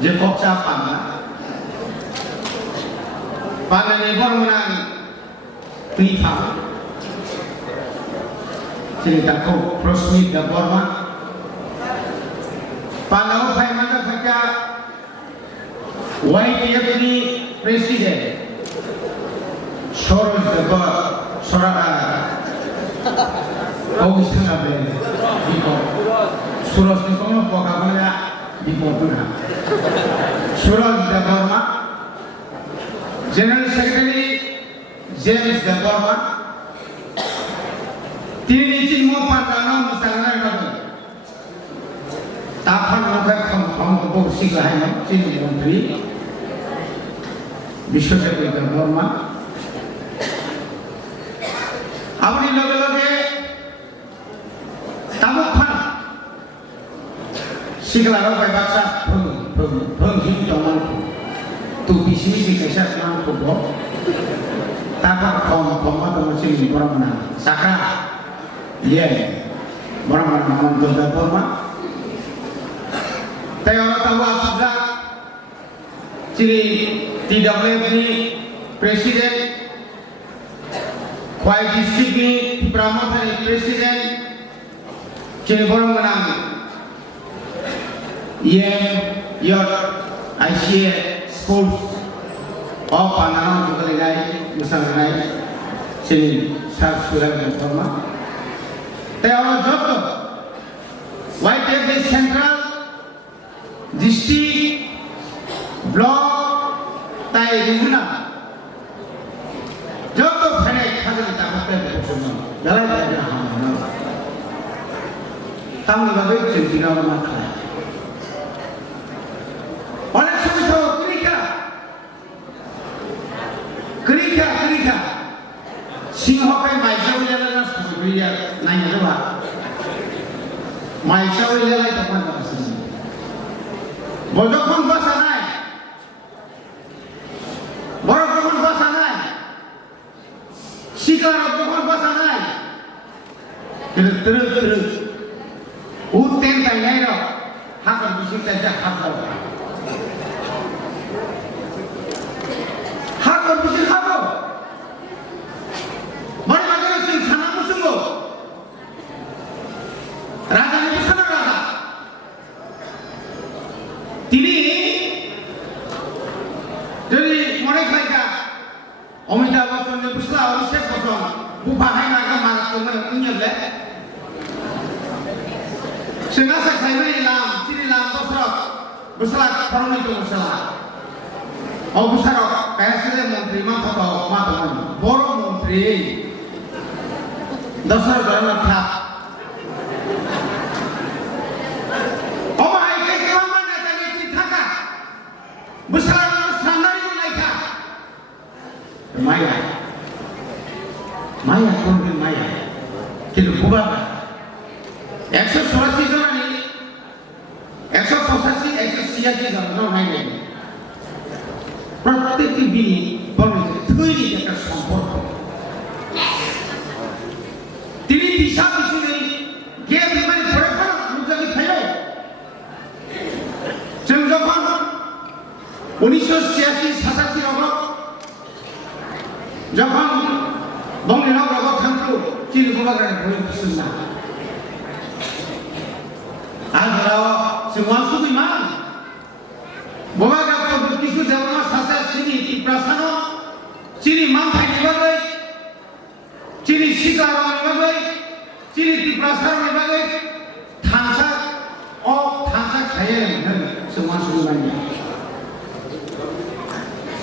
je koksa pana pana ni bormanang pipa cerita ko prosmit da borma pana upai mata baca YPF ni presiden Soros da soraka kau iseng apa di Soros ni kono poka mana di Portugal. Soros da Burma, General Secretary James da Burma, তিনি চিহ্ন পাতানো মুসাংনা করেন। তারপর মুখে বক্সি গাহানো চীন মন্ত্রী বিশ্বকাপে da Burma। আপনি লগে লগে তাবুক খান Sigla by Baksa from him to one to be seizing a shot man to go. Tapa from Tomato Machine Brahmana, Saka, yeah, Brahmana to the Burma. Tayota was that Chili TWF President, quite distinctly Brahmana President, Chili Brahmana. Your ICA schools of Panama to the guy, Musangai, Chili, South Sudan, and Burma. They are all doctor. Why take the central district block Tai Riguna? Doctor Fenech has a Tamaka. Tamil Village, you know, Maka. অনেক সময় তো ক্রিকা সিংহকে Maisa Willey না সুবিয়া নাই না Maisa Willey লাই তখন আছে বড়খন বাসা নাই বড়খন বাসা নাই শিকার তখন বাসা নাই তেরে উতেন তাই নাই র হাকার বিশিটা যা খাতা Hakor bisa kamu, mana macam sih sana musuhmu, raja ni sana raja, tini, jadi mereka mereka, Amitabh Bachchan ni busla, Abhishek Bachchan, bukan mereka malah cuma punya le, sengaja saya ni lam, sini lam busla orang itu busla. অবসরক কায়াসের মন্ত্রী মাথা বড় মন্ত্রী দশরথ জগন্নাথ অমাইকে কেমন নেতাকে কি থাকা বুসরার সান্দারি লাইকা মায়া কোনদিন মায়া কিন্তু বুবা 186 জন নেই 185 186 জন নাই প্রত্যেকটি বিনি বলে তৈরি একটা সম্পর্ক তিনি দিশা দিশে কে বিমানে পড়ে পড়ে মুজাকি ফেলো যখন 1986-87 অবক যখন বঙ্গের অবক থাকতো চিল গোবাগারে বই শুননা আজ semua suku iman bobaga ko kisu dewana sasa sini di prasano sini mantai dibagai sini sikaro dibagai sini di prasano dibagai thansa kaya semua suku iman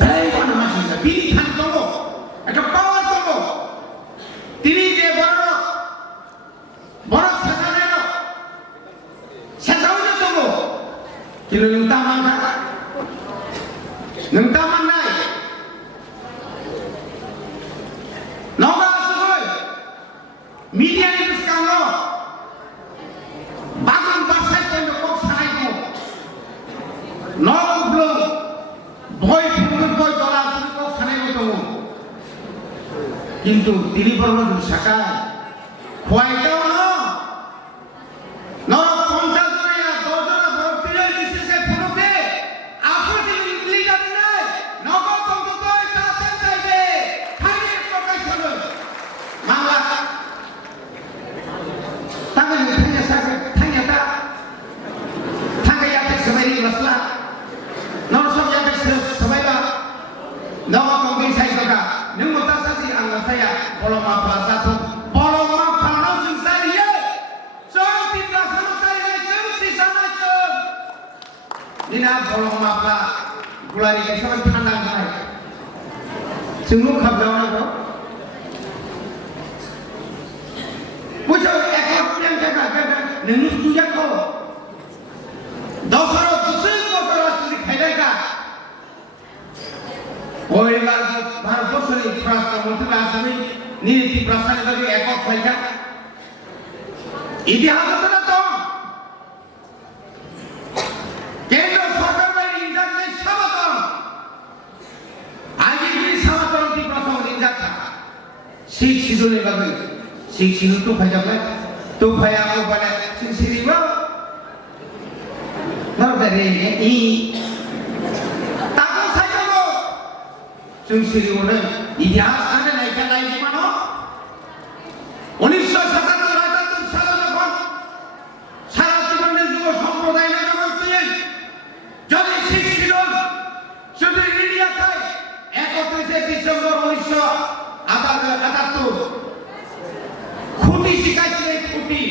baik mana masih pilih than tolong একটা পাওয়ার তলো তিনি যে বড় বড় সাজানো সেটাও তলো কিন্তু নংতামান নাই Naga আসুই media news কানো বাগান বাসায় কোন কোক সাইকো নগবলো ভয় ফুল ভয় দলা কোক সাইকো তো কিন্তু তিনি বড় শাখা খোয়াইতেও না নর 50 জনা 10 জনা ভর্তি হয়ে দিছে সে ফুলতে माफ्ला जाथों बलम मा फानाव जों जायो जों तिब्ला सानाव जायो जों सिसाना जों दिना बलम माफ्ला गुलारि गेसाव थान्दा जानाय जोंल' खाबलाव नांगौ बुझो एक प्रेम जागा नोंनि सुयाखौ दसरो दुसरे दसरो सुनि खायलायगा ओइबार भारतबर्षनि राष्ट्रमंत्री आसामी नीति प्रसारनि बागै एকক फायगा इतिहासत दं केंद्र सरकार बायदि इंजारनाय सामातन आइगिरि सामातन ती प्रसारनि इंजारता सिख सिदुलनि बागै सिख सिदुल तो फायजाबाय तो फायाबो बाले सिख सिरिबो नरबेरे इ ताको सायलो जों सिरिबोनो इतिहास आरो नायका नायमानो 1977 সালে যখন সারা জীবনের যুব সম্প্রদায় নামে বলতে যদি শিখ সিদুল শুধু ইন্ডিয়াতে 31 ডিসেম্বর 1978 খুঁটি শিখাইছিলেন খুঁটি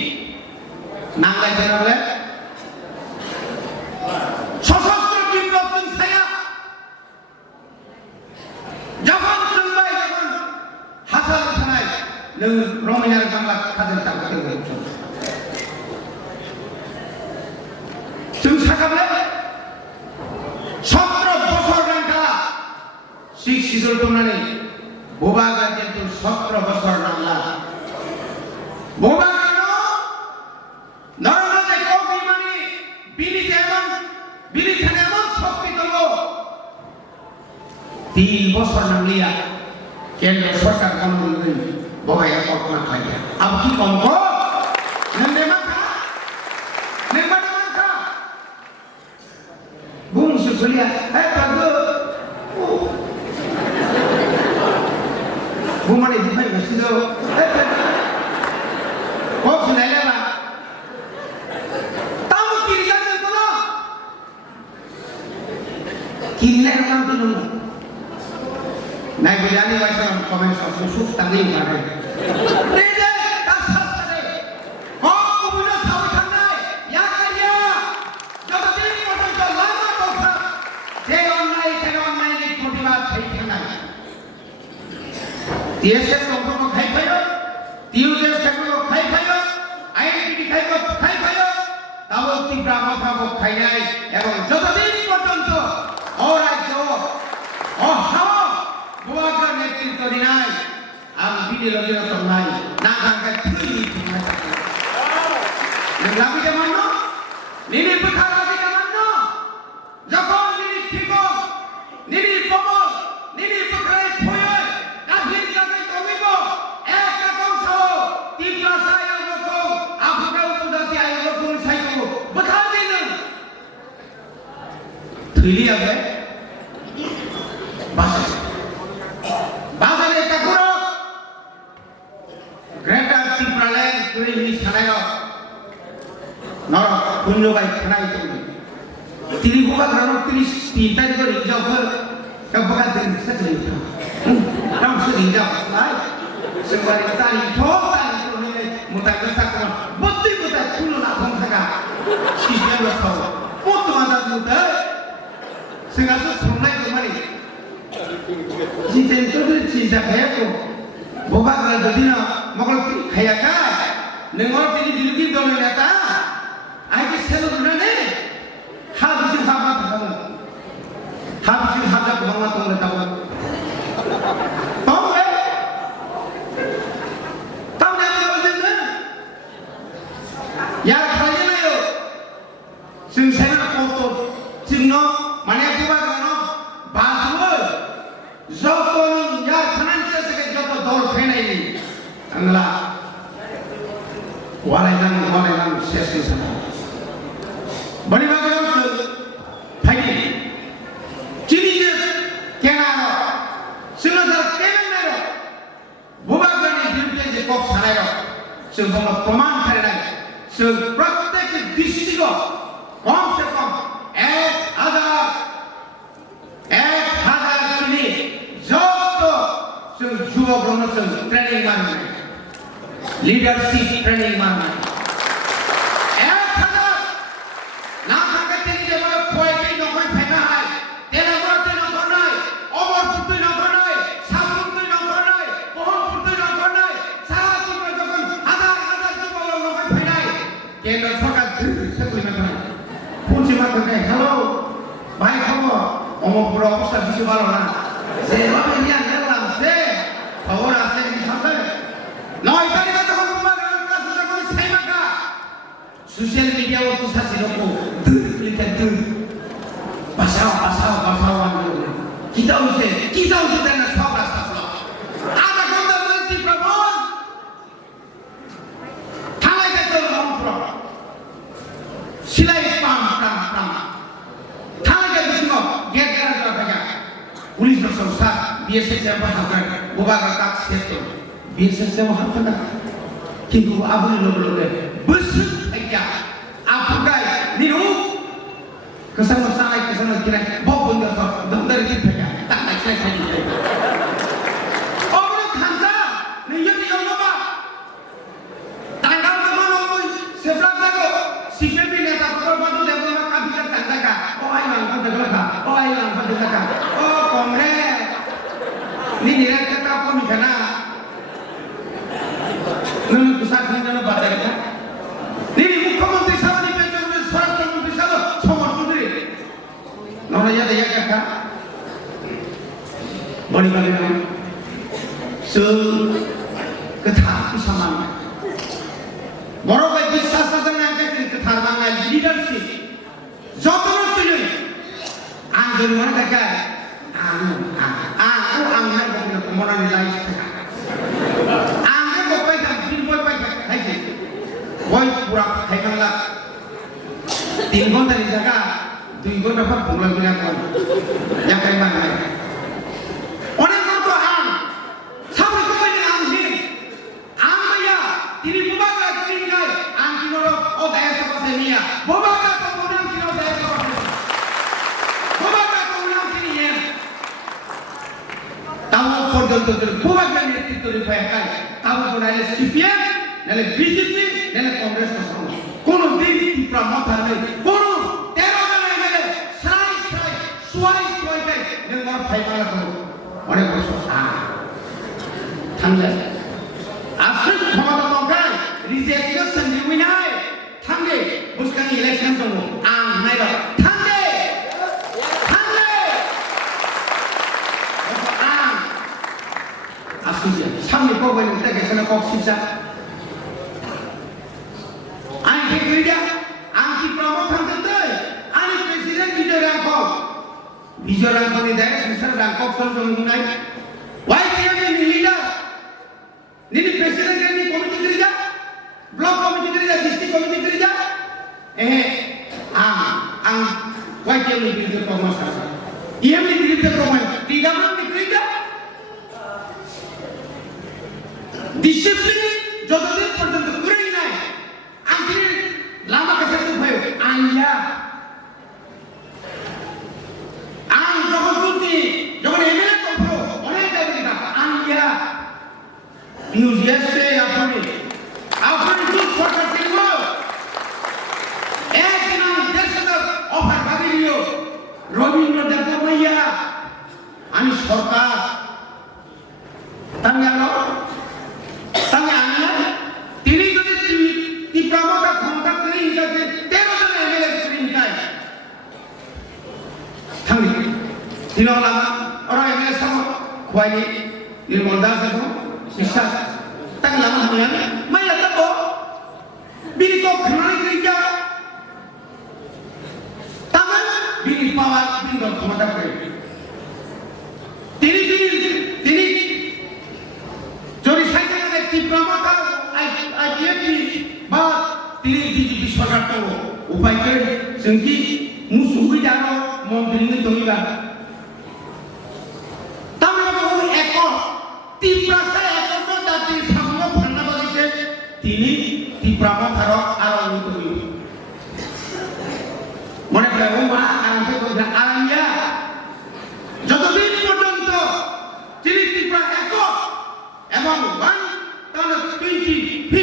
নাঙ্গাই জানালে সশস্ত্র বিপ্লব ছায়া যখন মুম্বাই যখন হাসান থানায় নং রমিনার বাংলা খাদের তাকে বলছেন जों साकाबले 17 বছর রাঙ্কা শিখ সিদুল দমনানি বোবা গাজে তো 17 বছর রাঙ্লা বোবা গানো নরমালে কবি মানি বিলি থানে এমন শক্তি দলো 3 বছর নামলিয়া কেন্দ্র সরকার কানুন বোবায়া কল্পনা খাইয়া আব কি কমক নন্দে মাথা নেমানা মাথা বুম সুলিয়া এ পাগো বুমানে দিফাই বসিলো এ ও শুনাইলা না তাও কিরিয়া দে কোন কিরিয়া নাম দিলো নাই বিরানি ওয়াইসা কমেন্ট সব সুখ তাঙ্গি মারে দে দে তা সাসরে ও বুনা সাউ থানাই ইয়া কারিয়া যতদিন পর্যন্ত লামা কথা যে অন্যায় নি প্রতিবাদ হইছে না দেশের লোককে খাই খাইও তিউজের সেগুলো খাই খাইও আইডেন্টিটি খাইও খাই খাইও তাও তিব্রা মাথাবো খাই নাই এবং যতদিন পর্যন্ত ও রাজ্য ও হাওয়া বুয়াগ্রা নেতৃত্ব দিনাই আম বিডি লজিরত নাই না গাঙ্গা তুই নাই লাভি কেমন নিনি পখা লাভি কেমন যখন নিনি ঠিক নিনি প্রবল নিনি পখরে থয়ে কাহিন জাগে কমিব এক রকম সহ তিব্রা সাই লোক আফ্রিকা উপজাতি আই লোক সাইকো পখা দিন থইলি আবে বাজারে কাকুর গ্রেটার ত্রিপুরাল্যান্ড তুই নি ছানায় নর পুঞ্জগাই খানাই তুমি ত্রিপুরা গ্রাম 33 তারিখ রিজার্ভ কাবকা দিন সেটলি রাম সে রিজার্ভ নাই সেবারি তারিখ তারিখ নি মুতাই সাকন বত্তি মুতাই কুলো না ফোন থাকা সিজে বসাও কত মাদা মুতাই সিঙ্গাসু সমলাই তোমারি জিতেন চৌধুরী চিন্তা খায়াকো বোবাগ্রা যদি না মকল খায়াকা নঙ্গর তিনি বিরোধী দলের নেতা আইকে সেলো গুনানে হাবিসি হাবা থাকো হাবিসি হাজা ভাঙা তোমরা তাও তবে তাহলে আমি বলছেন না ইয়ার খাইয়ে নাইও जों सेना कत जोंनो माने বোবাগ্রা बाजो যতন ইয়ার ফাইন্যান্স থেকে যত দল ফেনাইনি বাংলা ওয়ালাইলাম শেষ হইছে না বনি বাগরাম ফাইনি চিনি যে কেনার সিনদার কেনার বোবাগ্রানি বিরুদ্ধে যে কক সানায় जों কোনো প্রমাণ করে নাই जों প্রত্যেক ডিস্ট্রিক্ট কম সে কম 1000 চিনি যত जों যুব ব্রহ্মচর্য ট্রেনিং মানে লিডারশিপ ট্রেনিং মানে না থাকে তিনি যেভাবে খোয়াইতেই নকল ফেঁকা হয় তেলাগড়াতে নকল নয় অমরপুরতে নকল নয় সাবরুমতে নকল নয় বহরমপুরতে নকল নয় সারা জীবন যখন হাজার হাজার যুবক নকল ফেরায় কেন্দ্র সরকার সেগুলি না করে পশ্চিমা থেকে হ্যালো ভাই খবর অমরপুর অবস্থা কিছু ভালো না যেভাবে নিয়ে গেলাম সে খবর আছে সাথে 9 তারিখে যখন সোশ্যাল মিডিয়া ও তুষা ছিল কো লিখে তুই বাসাও আনলো কি দাও সে জানা সব রাস্তা ব্লক আধা ঘন্টা বলছি প্রবল থানায় যেতে রংপুর সিলাই পাম থানায় যেতে শুনো গেট করা থাকে পুলিশ প্রশাসন বিএসএফ চেম্বার হাজার গোবাগা কাজ শেষ করো বিএসএফ চেম্বার হাজার কিন্তু আবুল লোকে বসে aja apakai niru kesana kira bobon dah so bentar kita tak nak saya orang khansa ni yang apa tanggal kemana pun sebelah jago sikit ni neta betul betul dia punya kabinet tangga oh ayam oh kongres ni direct kata apa ni kana nunu pusat ni nunu badar kan ini mukhyamanti sahab ni pencet swasthya mantri sahab samarthudri nona jada ya kata bani bani se ketha saman boro bai বিশ্বাস আছে না একটা কথার Bangla leadership যতন তুই আন্দোলন মানে থাকে আং না মনে লাইফ থাকে আঙ্গে বপাই থাক দিন বপাই থাক খাইছে ওই পুরা খাইবাংলা 3 ঘন্টা দি জায়গা 2 ঘন্টা পর বংলা বিনা কর যা খাইবাংলা অনেক তো আং সামনে তো কই আং দিন আং ভাইয়া তিনি বুবাগা তিন গায় আং কিনোর ও গায় সবসে নিয়া বুবাগা তো বনাম কিনো গায় সবসে বুবাগা তো বনাম কিনি এম তাও পর্যন্ত বুবাগা নেতৃত্ব রিফায় কাই তাও বনাইলে সিপিএম নালে বিজেপি নালে কংগ্রেস কোন দিন ত্রিপুরা মাথা নেই কোন 13 জন এমএলএ সাই সোয়াই কে নেমার ফাইমালা করো অনেক বছর থামলে আসল ক্ষমতা দরকার রিজেকশন নিবি নাই থামলে বুসকানি ইলেকশন তো নাইবা থামলে আসুন সামনে কবে থেকে সেটা কক্সিসা Ani kerja, anti promotion tentu. Ani presiden Bijoy Rangkok ni dah, susah Rangkok soal mengenai. Why dia ni leader? Ni presiden ni komiti kerja, blok komiti kerja, district komiti kerja. Why dia ni leader promotion? Ia ni leader promotion. Tidak mana kerja? Disiplin, jodoh pernah kurang naik. Akhirnya lama kesatu bayu, anja, jangan cuti, jangan email kompro, orang yang jadi kita, anja, news se apa ni tu sorot tinggal, dengan desa offer bagi dia, Robin Roda Maya, ani sorkar, tanya lo, tanya anda, tiri Pramoda ক্ষমতা করেই যাচ্ছে 13 জন MLA screen যায় থামি দিনলা ওরা MLA সব খোয়াই নির্মল দাস এখন শিক্ষা তাকে লাভ হয় মাই লাগবো বিনি তো খানাই করে যা তামান বিনি পাওয়ার বিনি ক্ষমতা করে তিনি যদি সাইকেল ব্যক্তি প্রমোটার আইডিএপি বা তিনি বিজেপি সরকার তো উপায় করে जोंखि মুসুবি জানো মন্ত্রী তমিবা তামরা এক ত্রিপুরা এক জাতি সামনে ফান্না বলেছে তিনি ত্রিপুরা মাথার আর অনুতমি মনে করে ও মা আরামে কইরা আরামিয়া যতদিন পর্যন্ত তিনি ত্রিপুরা এক এবং 1 তাহলে 20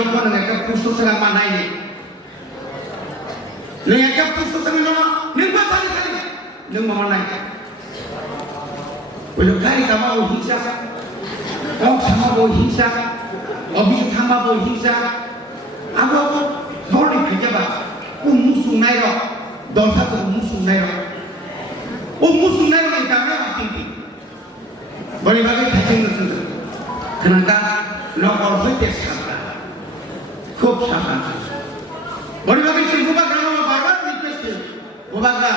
jokono ngeka puso tengah mana ini ngeka puso tengah mana nimba tali nimba mana boleh kari kama hingsa sama hingsa obis sama hingsa aku boleh kerja bah musuh nairo dosa tu musuh nairo musuh nairo yang kami tinggi boleh bagi kacang itu kenapa lokal betes sahaja खूब शाबाश बड़ी बात है बुबा ग्राम में बार-बार request है बुबा का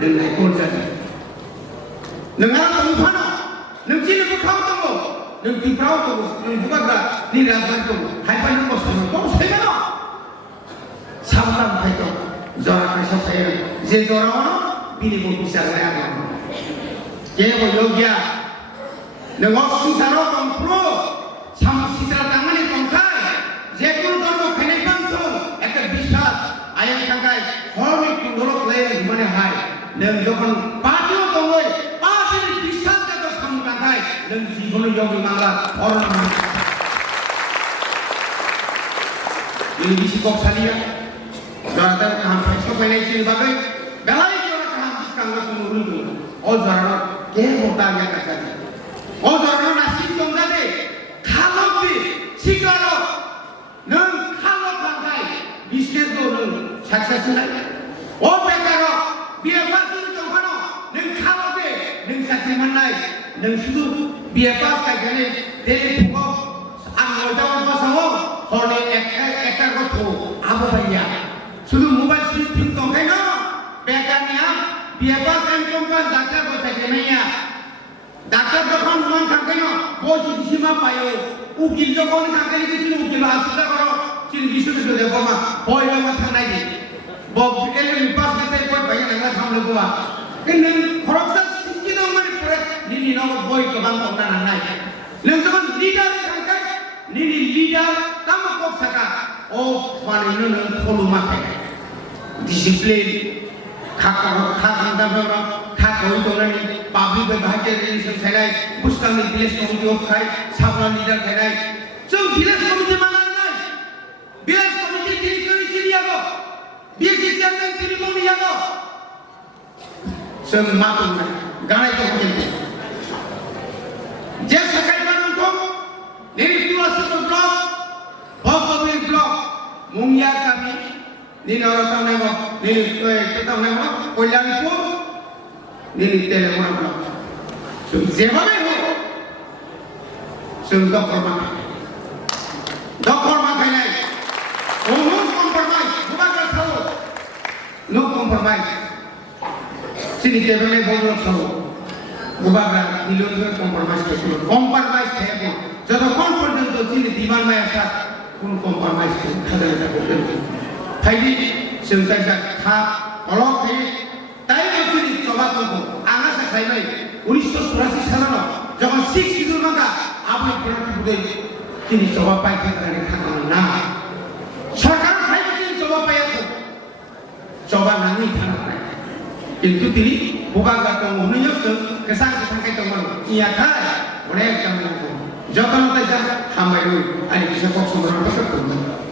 नंगे कौन जाती नंगा तो फानो नंगी ने बुखाव तो वो नंगी प्राव तो वो नंग बुबा का निराशा तो हाइपर को सुनो तो सही ना सावधान भाई तो जोरा कैसा है जे जोरा हो ना बिनी को पिसा गया ये वो योग्य नंगो सुसारो तुम pro samsitra tangani tongkai jekun tormo khenekam to ekta bishwas ayan tangkai hormi kundolok lay mane hai nang jokon patio tongoi patio bishwas ka to sam tangkai nang jibono yogi mangla oron ini bisi kok salia garata kam phaislo painai chini bagai galai jora kam biskanga sumurun tu o jarano ke hota ya kachani o jarano nasib tongade खालोबी सिगारो नों खालो खांगाय बिस्केटो नों success है ओ बेकारो बिए पास जंखानो नों खालोबे नों साख्रि मोननाय नों सुदु बिए पास गायनानै देलि फुङाव आं नयदाव बासाव हरनि एकटा गथ' आबोबाया सुदु मबाइल सिम दंखायनो बेकारनिया बिए पास एमकम पास डाक्टर बसायनाया डाक्टर যখন মন থাকে না বসি সীমা পায় উকিল যখন থাকে কিছু উকিল আসলে করো চিন বিশ্ববিদ্যালয়ে বমা পয়লা মাথা নাই বব এলে পাস করতে কই পাই না সামনে গোয়া কিন্তু খরচা শিক্ষিত মানে পরে নিনি নব বই তো বান না নাই নং যখন লিডার থাকে নিনি লিডার কাম কর থাকা ও মানে নন ফলো মাকে ডিসিপ্লিন খাকা খাকা দাবা खाखौ दंनानै पाब्लिक बाहायजे रिलेसन थानाय मुस्तांनि भिलेज कमिटि अफ थाय साबना लिडार थानाय जों भिलेज कमिटि मानानै भिलेज कमिटि तिनि तिनियागो बिएसि चेयारमेन तिनि मनियागो जों मा दंनाय गानाय दं जे साखाय बानथ नेरि तुलासि ब्लक भगवती ब्लक मुंगिया गामि निनर तामनाय निनि तामनाय Kalyanpur Nini telepon apa? Siapa ni? Sungguh doktor makai ni. Oh, no compromise. Bukan tahu. No compromise. Sini telepon ni boleh tahu. Bukan ni luar compromise tu. Compromise tu. Jadi confident tu sini di mana yang pun compromise tu. Ada ada betul. Jadi sungguh saya tak. Kalau ini তাই যদি জবাব দেব আঙা সাখাই নাই 1984 সালে যখন শিখ সিঁদুর মাখা আপনি প্রতিপুরে তিনি জবাব পাইতে থাকেন না সরকার ভাই তিনি জবাব পাইয়াছে জবাব নানি থানা কিন্তু তিনি বোকাগা তো মনুষ্য কেসাং কেসাংকাই তো মন ইয়া খায় অনেক জানা যখন তাই হামাই আনি কিছু কক্ষ মরণ করতে